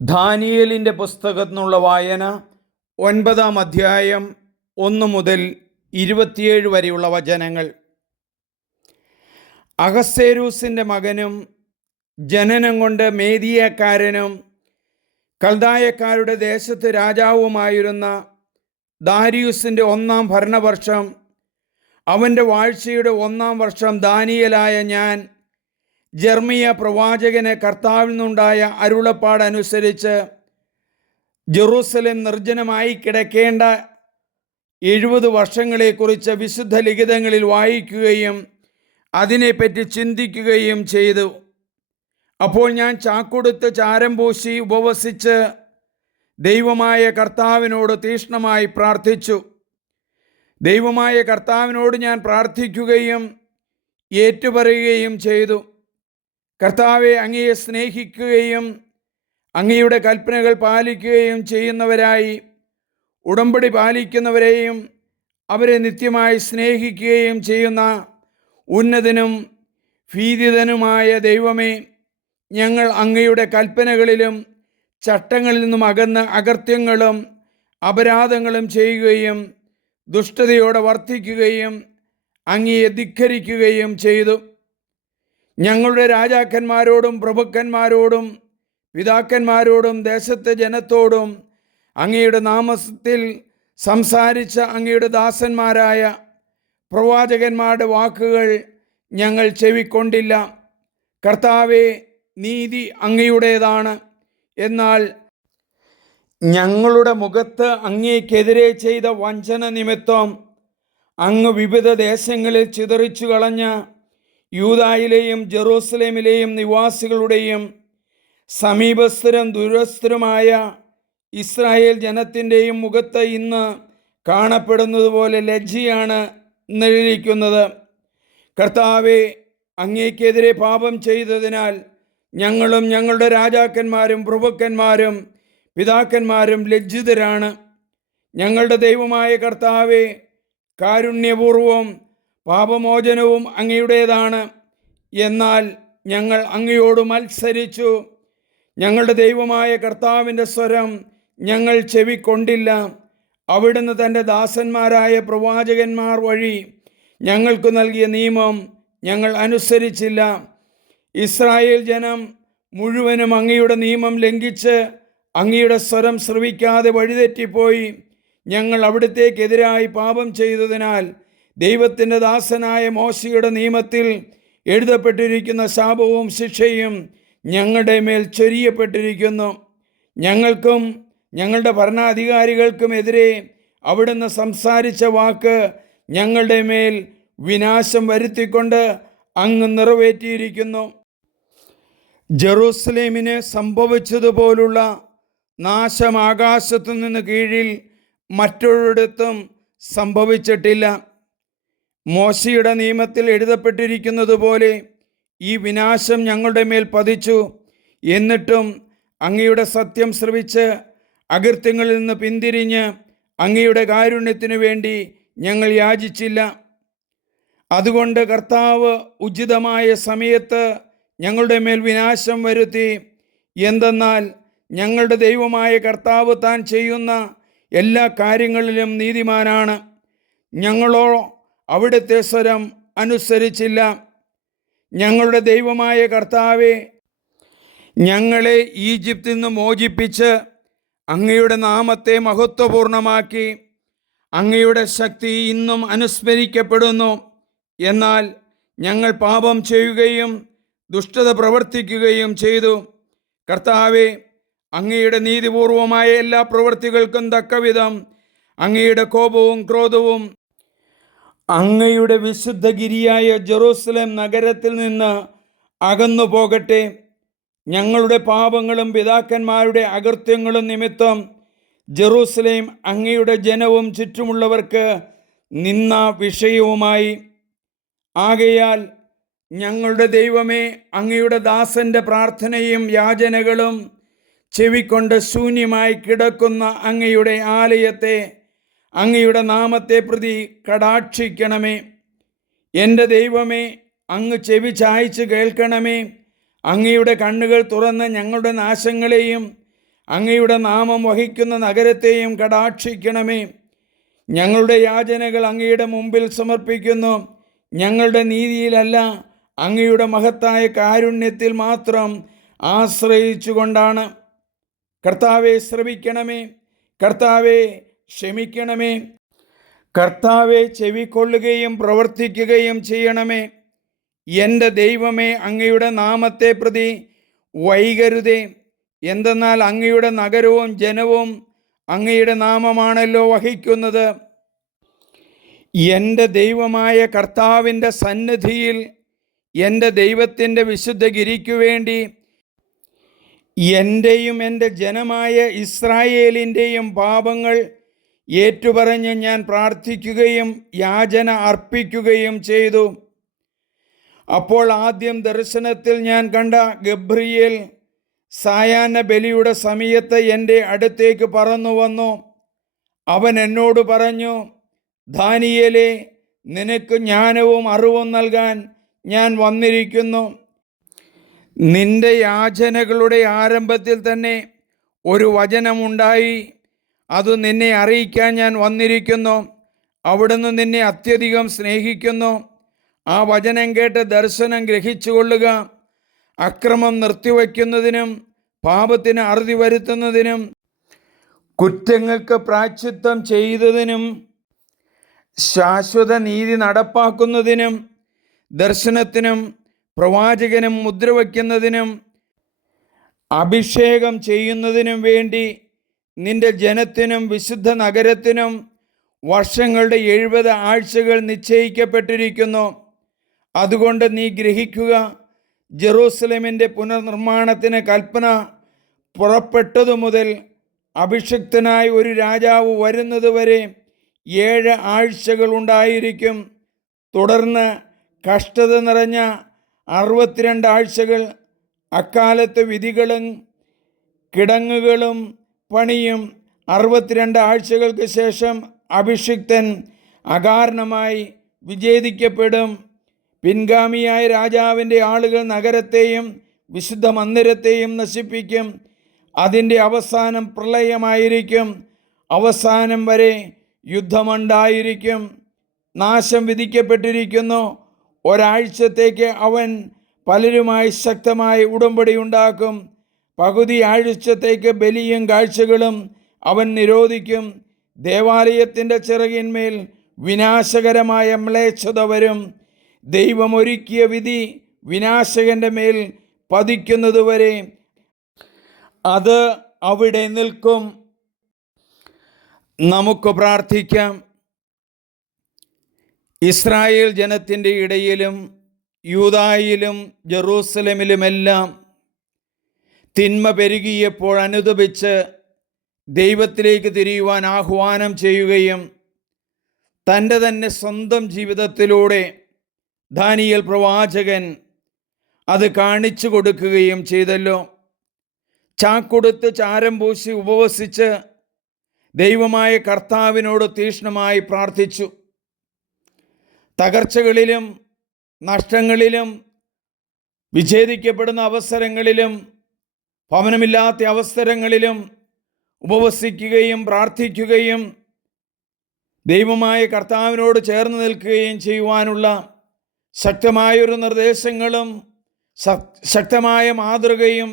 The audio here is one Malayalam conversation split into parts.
ദാനിയേലിൻ്റെ പുസ്തകത്തിൽ നിന്നുള്ള വായന 9-ാം അധ്യായം 1 മുതൽ 27 വരെയുള്ള വചനങ്ങൾ. അഹസ്വേരൂസിൻ്റെ മകനും ജനനം കൊണ്ട് മേദിയക്കാരനും കൽദായക്കാരുടെ ദേശത്ത് രാജാവുമായിരുന്ന ദാരിയുസിൻ്റെ 1-ാം ഭരണവർഷം, അവൻ്റെ വാഴ്ചയുടെ 1-ാം വർഷം, ദാനിയേലായ ഞാൻ ജെർമിയ പ്രവാചകന് കർത്താവിൽ നിന്നുണ്ടായ അരുളപ്പാടനുസരിച്ച് ജെറൂസലേം നിർജ്ജനമായി കിടക്കേണ്ട 70 വർഷങ്ങളെക്കുറിച്ച് വിശുദ്ധ ലിഖിതങ്ങളിൽ വായിക്കുകയും അതിനെപ്പറ്റി ചിന്തിക്കുകയും ചെയ്തു. അപ്പോൾ ഞാൻ ചാക്കൊടുത്ത് ചാരം പൂശി ഉപവസിച്ച് ദൈവമായ കർത്താവിനോട് തീക്ഷ്ണമായി പ്രാർത്ഥിച്ചു. ദൈവമായ കർത്താവിനോട് ഞാൻ പ്രാർത്ഥിക്കുകയും ഏറ്റുപറയുകയും ചെയ്തു. കർത്താവെ, അങ്ങയെ സ്നേഹിക്കുകയും അങ്ങയുടെ കൽപ്പനകൾ പാലിക്കുകയും ചെയ്യുന്നവരായി, ഉടമ്പടി പാലിക്കുന്നവരെയും അവരെ നിത്യമായി സ്നേഹിക്കുകയും ചെയ്യുന്ന ഉന്നതനും ഭീതിതനുമായ ദൈവമേ, ഞങ്ങൾ അങ്ങയുടെ കൽപ്പനകളിലും ചട്ടങ്ങളിൽ നിന്നും അകന്ന് അകൃത്യങ്ങളും അപരാധങ്ങളും ചെയ്യുകയും ദുഷ്ടതയോടെ വർത്തിക്കുകയും അങ്ങയെ ധിക്കരിക്കുകയും ചെയ്തു. ഞങ്ങളുടെ രാജാക്കന്മാരോടും പ്രഭുക്കന്മാരോടും പിതാക്കന്മാരോടും ദേശത്തെ ജനത്തോടും അങ്ങയുടെ നാമത്തിൽ സംസാരിച്ച അങ്ങയുടെ ദാസന്മാരായ പ്രവാചകന്മാരുടെ വാക്കുകൾ ഞങ്ങൾ ചെവിക്കൊണ്ടില്ല. കർത്താവെ, നീതി അങ്ങയുടേതാണ്. എന്നാൽ ഞങ്ങളുടെ മുഖത്ത് അങ്ങേക്കെതിരെ ചെയ്ത വഞ്ചന നിമിത്തം അങ്ങ് വിവിധ ദേശങ്ങളിൽ ചിതറിച്ചു കളഞ്ഞ യൂദായിലെയും ജെറൂസലേമിലെയും നിവാസികളുടെയും സമീപസ്ഥരും ദൂരസ്ഥരുമായ ഇസ്രായേൽ ജനത്തിൻ്റെയും മുഖത്ത് ഇന്ന് കാണപ്പെടുന്നത് പോലെ ലജ്ജയാണ് നിഴലിക്കുന്നത്. കർത്താവെ, അങ്ങേക്കെതിരെ പാപം ചെയ്തതിനാൽ ഞങ്ങളും ഞങ്ങളുടെ രാജാക്കന്മാരും പ്രഭുക്കന്മാരും പിതാക്കന്മാരും ലജ്ജിതരാണ്. ഞങ്ങളുടെ ദൈവമായ കർത്താവെ, കാരുണ്യപൂർവം പാപമോചനവും അങ്ങയുടേതാണ്. എന്നാൽ ഞങ്ങൾ അങ്ങയോട് മത്സരിച്ചു. ഞങ്ങളുടെ ദൈവമായ കർത്താവിൻ്റെ സ്വരം ഞങ്ങൾ ചെവിക്കൊണ്ടില്ല. അവിടുന്ന് തൻ്റെ ദാസന്മാരായ പ്രവാചകന്മാർ വഴി ഞങ്ങൾക്ക് നൽകിയ നിയമം ഞങ്ങൾ അനുസരിച്ചില്ല. ഇസ്രായേൽ ജനം മുഴുവനും അങ്ങയുടെ നിയമം ലംഘിച്ച് അങ്ങയുടെ സ്വരം ശ്രവിക്കാതെ വഴിതെറ്റിപ്പോയി. ഞങ്ങൾ അവിടുത്തേക്കെതിരായി പാപം ചെയ്തതിനാൽ ദൈവത്തിൻ്റെ ദാസനായ മോശയുടെ നിയമത്തിൽ എഴുതപ്പെട്ടിരിക്കുന്ന ശാപവും ശിക്ഷയും ഞങ്ങളുടെ മേൽ ചൊരിയപ്പെട്ടിരിക്കുന്നു. ഞങ്ങൾക്കും ഞങ്ങളുടെ ഭരണാധികാരികൾക്കുമെതിരെ അവിടുന്ന് സംസാരിച്ച വാക്ക് ഞങ്ങളുടെ മേൽ വിനാശം വരുത്തിക്കൊണ്ട് അങ്ങ് നിറവേറ്റിയിരിക്കുന്നു. ജെറൂസലേമിന് സംഭവിച്ചതുപോലുള്ള നാശം ആകാശത്തു നിന്ന് കീഴിൽ മറ്റൊരിടത്തും സംഭവിച്ചിട്ടില്ല. മോശയുടെ നിയമത്തിൽ എഴുതപ്പെട്ടിരിക്കുന്നത് പോലെ ഈ വിനാശം ഞങ്ങളുടെ മേൽ പതിച്ചു. എന്നിട്ടും അങ്ങയുടെ സത്യം ശ്രവിച്ച് അകൃത്യങ്ങളിൽ നിന്ന് പിന്തിരിഞ്ഞ് അങ്ങയുടെ കാരുണ്യത്തിനു വേണ്ടി ഞങ്ങൾ യാചിച്ചില്ല. അതുകൊണ്ട് കർത്താവ് ഉചിതമായ സമയത്ത് ഞങ്ങളുടെ മേൽ വിനാശം വരുത്തി. എന്തെന്നാൽ ഞങ്ങളുടെ ദൈവമായ കർത്താവ് താൻ ചെയ്യുന്ന എല്ലാ കാര്യങ്ങളിലും നീതിമാനാണ്. ഞങ്ങളോ അവിടുത്തെ സ്വരം അനുസരിച്ചില്ല. ഞങ്ങളുടെ ദൈവമായ കർത്താവെ, ഞങ്ങളെ ഈജിപ്തിൽ നിന്ന് മോചിപ്പിച്ച് അങ്ങയുടെ നാമത്തെ മഹത്വപൂർണമാക്കി. അങ്ങയുടെ ശക്തി ഇന്നും അനുസ്മരിക്കപ്പെടുന്നു. എന്നാൽ ഞങ്ങൾ പാപം ചെയ്യുകയും ദുഷ്ടത പ്രവർത്തിക്കുകയും ചെയ്തു. കർത്താവെ, അങ്ങയുടെ നീതിപൂർവമായ എല്ലാ പ്രവൃത്തികൾക്കും തക്കവിധം അങ്ങയുടെ കോപവും ക്രോധവും അങ്ങയുടെ വിശുദ്ധഗിരിയായ ജെറൂസലേം നഗരത്തിൽ നിന്ന് അകന്നു പോകട്ടെ. ഞങ്ങളുടെ പാപങ്ങളും പിതാക്കന്മാരുടെ അകൃത്യങ്ങളും നിമിത്തം ജെറൂസലേം അങ്ങയുടെ ജനവും ചുറ്റുമുള്ളവർക്ക് നിന്ന വിഷയവുമായി. ആകയാൽ ഞങ്ങളുടെ ദൈവമേ, അങ്ങയുടെ ദാസൻ്റെ പ്രാർത്ഥനയും യാചനകളും ചെവിക്കൊണ്ട് ശൂന്യമായി കിടക്കുന്ന അങ്ങയുടെ ആലയത്തെ അങ്ങയുടെ നാമത്തെ പ്രതി കടാക്ഷിക്കണമേ. എൻ്റെ ദൈവമേ, അങ്ങ് ചെവി ചായ്ച്ച് കേൾക്കണമേ. അങ്ങയുടെ കണ്ണുകൾ തുറന്ന് ഞങ്ങളുടെ നാശങ്ങളെയും അങ്ങയുടെ നാമം വഹിക്കുന്ന നഗരത്തെയും കടാക്ഷിക്കണമേ. ഞങ്ങളുടെ യാചനകൾ അങ്ങയുടെ മുമ്പിൽ സമർപ്പിക്കുന്നു. ഞങ്ങളുടെ നീതിയിലല്ല, അങ്ങയുടെ മഹത്തായ കാരുണ്യത്തിൽ മാത്രം ആശ്രയിച്ചുകൊണ്ടാണ്. കർത്താവെ ശ്രവിക്കണമേ, കർത്താവെ ക്ഷമിക്കണമേ, കർത്താവെ ചെവിക്കൊള്ളുകയും പ്രവർത്തിക്കുകയും ചെയ്യണമേ. എൻ്റെ ദൈവമേ, അങ്ങയുടെ നാമത്തെ പ്രതി വൈകരുതേ. എന്തെന്നാൽ അങ്ങയുടെ നഗരവും ജനവും അങ്ങയുടെ നാമമാണല്ലോ വഹിക്കുന്നത്. എൻ്റെ ദൈവമായ കർത്താവിൻ്റെ സന്നിധിയിൽ എൻ്റെ ദൈവത്തിൻ്റെ വിശുദ്ധഗിരിക്കു വേണ്ടി എൻ്റെയും എൻ്റെ ജനമായ ഇസ്രായേലിൻ്റെയും പാപങ്ങൾ ഏറ്റുപറഞ്ഞ് ഞാൻ പ്രാർത്ഥിക്കുകയും യാചന അർപ്പിക്കുകയും ചെയ്തു. അപ്പോൾ ആദ്യം ദർശനത്തിൽ ഞാൻ കണ്ട ഗബ്രിയേൽ സായാഹ്ന ബലിയുടെ സമയത്ത് എൻ്റെ അടുത്തേക്ക് പറന്നു വന്നു. അവൻ എന്നോട് പറഞ്ഞു, ദാനിയേലേ, നിനക്ക് ജ്ഞാനവും അറിവും നൽകാൻ ഞാൻ വന്നിരിക്കുന്നു. നിന്റെ യാചനകളുടെ ആരംഭത്തിൽ തന്നെ ഒരു വചനമുണ്ടായി. അത് നിന്നെ അറിയിക്കാൻ ഞാൻ വന്നിരിക്കുന്നു. അവിടുന്ന് നിന്നെ അത്യധികം സ്നേഹിക്കുന്നു. ആ വചനം കേട്ട് ദർശനം ഗ്രഹിച്ചുകൊള്ളുക. അക്രമം നിർത്തിവയ്ക്കുന്നതിനും പാപത്തിന് അറുതി വരുത്തുന്നതിനും കുറ്റങ്ങൾക്ക് പ്രായശ്ചിത്തം ചെയ്തതിനും ശാശ്വത നീതി നടപ്പാക്കുന്നതിനും ദർശനത്തിനും പ്രവാചകനും മുദ്ര വയ്ക്കുന്നതിനും അഭിഷേകം ചെയ്യുന്നതിനും വേണ്ടി നിന്റെ ജനത്തിനും വിശുദ്ധ നഗരത്തിനും വർഷങ്ങളുടെ 70 ആഴ്ചകൾ നിശ്ചയിക്കപ്പെട്ടിരിക്കുന്നു. അതുകൊണ്ട് നീ ഗ്രഹിക്കുക, ജെറൂസലേമിൻ്റെ പുനർനിർമ്മാണത്തിന് കൽപ്പന പുറപ്പെട്ടതു മുതൽ അഭിഷിക്തനായ ഒരു രാജാവ് വരുന്നതുവരെ 7 ആഴ്ചകൾ ഉണ്ടായിരിക്കും. തുടർന്ന് കഷ്ടത നിറഞ്ഞ 62 ആഴ്ചകൾ. അക്കാലത്ത് വിധികളും കിടങ്ങുകളും പണിയും. 62 ആഴ്ചകൾക്ക് ശേഷം അഭിഷിക്തൻ അകാരണമായി വിച്ഛേദിക്കപ്പെടും. പിൻഗാമിയായ രാജാവിൻ്റെ ആളുകൾ നഗരത്തെയും വിശുദ്ധ മന്ദിരത്തെയും നശിപ്പിക്കും. അതിൻ്റെ അവസാനം പ്രളയമായിരിക്കും. അവസാനം വരെ യുദ്ധമുണ്ടായിരിക്കും. നാശം വിധിക്കപ്പെട്ടിരിക്കുന്നു. ഒരാഴ്ചത്തേക്ക് അവൻ പലരുമായി ശക്തമായ ഉടമ്പടി ഉണ്ടാക്കും. പകുതി ആഴ്ചത്തേക്ക് ബലിയും കാഴ്ചകളും അവൻ നിരോധിക്കും. ദേവാലയത്തിൻ്റെ ചിറകിന്മേൽ വിനാശകരമായ മ്ലേച്ഛത വരും. ദൈവമൊരുക്കിയ വിധി വിനാശകൻ്റെ മേൽ പതിക്കുന്നതുവരെ അത് അവിടെ നിൽക്കും. നമുക്ക് പ്രാർത്ഥിക്കാം. ഇസ്രായേൽ ജനത്തിൻ്റെ ഇടയിലും യൂദായിലും ജെറൂസലേമിലുമെല്ലാം തിന്മ പെരുകിയപ്പോൾ അനുതപിച്ച് ദൈവത്തിലേക്ക് തിരിയുവാൻ ആഹ്വാനം ചെയ്യുകയും തൻ്റെ തന്നെ സ്വന്തം ജീവിതത്തിലൂടെ ദാനിയേൽ പ്രവാചകൻ അത് കാണിച്ചു കൊടുക്കുകയും ചെയ്തല്ലോ. ചാക്കൊടുത്ത് ചാരം പൂശി ഉപവസിച്ച് ദൈവമായ കർത്താവിനോട് തീക്ഷ്ണമായി പ്രാർത്ഥിച്ചു. തകർച്ചകളിലും നഷ്ടങ്ങളിലും വിച്ഛേദിക്കപ്പെടുന്ന അവസരങ്ങളിലും ഭവനമില്ലാത്ത അവസരങ്ങളിലും ഉപവസിക്കുകയും പ്രാർത്ഥിക്കുകയും ദൈവമായ കർത്താവിനോട് ചേർന്ന് നിൽക്കുകയും ചെയ്യുവാനുള്ള ശക്തമായൊരു നിർദ്ദേശങ്ങളും ശക്തമായ മാതൃകയും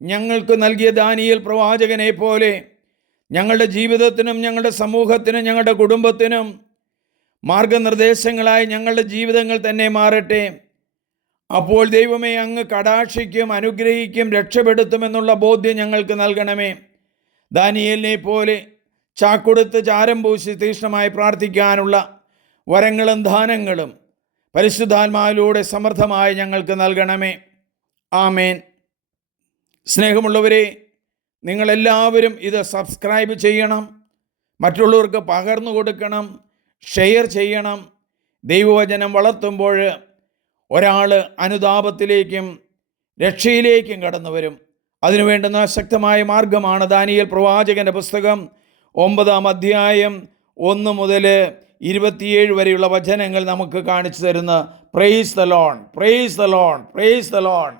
ഞങ്ങൾക്ക് നൽകിയ ദാനിയേൽ പ്രവാചകനെ പോലെ ഞങ്ങളുടെ ജീവിതത്തിനും ഞങ്ങളുടെ സമൂഹത്തിനും ഞങ്ങളുടെ കുടുംബത്തിനും മാർഗനിർദ്ദേശങ്ങളായി ഞങ്ങളുടെ ജീവിതങ്ങൾ തന്നെ മാറട്ടെ. അപ്പോൾ ദൈവമേ, അങ്ങ് കടാക്ഷിക്കും, അനുഗ്രഹിക്കും, രക്ഷപ്പെടുത്തുമെന്നുള്ള ബോധ്യം ഞങ്ങൾക്ക് നൽകണമേ. ദാനിയേലിനെ പോലെ ചാക്കൊടുത്ത് ചാരം പൂശി തീക്ഷ്ണമായി പ്രാർത്ഥിക്കാനുള്ള വരങ്ങളും ദാനങ്ങളും പരിശുദ്ധാത്മാവിലൂടെ സമൃദ്ധമായി ഞങ്ങൾക്ക് നൽകണമേ. ആമേൻ. സ്നേഹമുള്ളവരെ, നിങ്ങളെല്ലാവരും ഇത് സബ്സ്ക്രൈബ് ചെയ്യണം, മറ്റുള്ളവർക്ക് പകർന്നു കൊടുക്കണം, ഷെയർ ചെയ്യണം. ദൈവവചനം വളർത്തുമ്പോൾ ഒരാൾ അനുതാപത്തിലേക്കും രക്ഷയിലേക്കും കടന്നു വരും. അതിനു വേണ്ടുന്ന ശക്തമായ മാർഗമാണ് ദാനിയേൽ പ്രവാചകൻ്റെ പുസ്തകം 9-ാം അധ്യായം 1 മുതൽ 27 വരെയുള്ള വചനങ്ങൾ നമുക്ക് കാണിച്ചു തരുന്ന. Praise the Lord, praise the Lord, praise the Lord.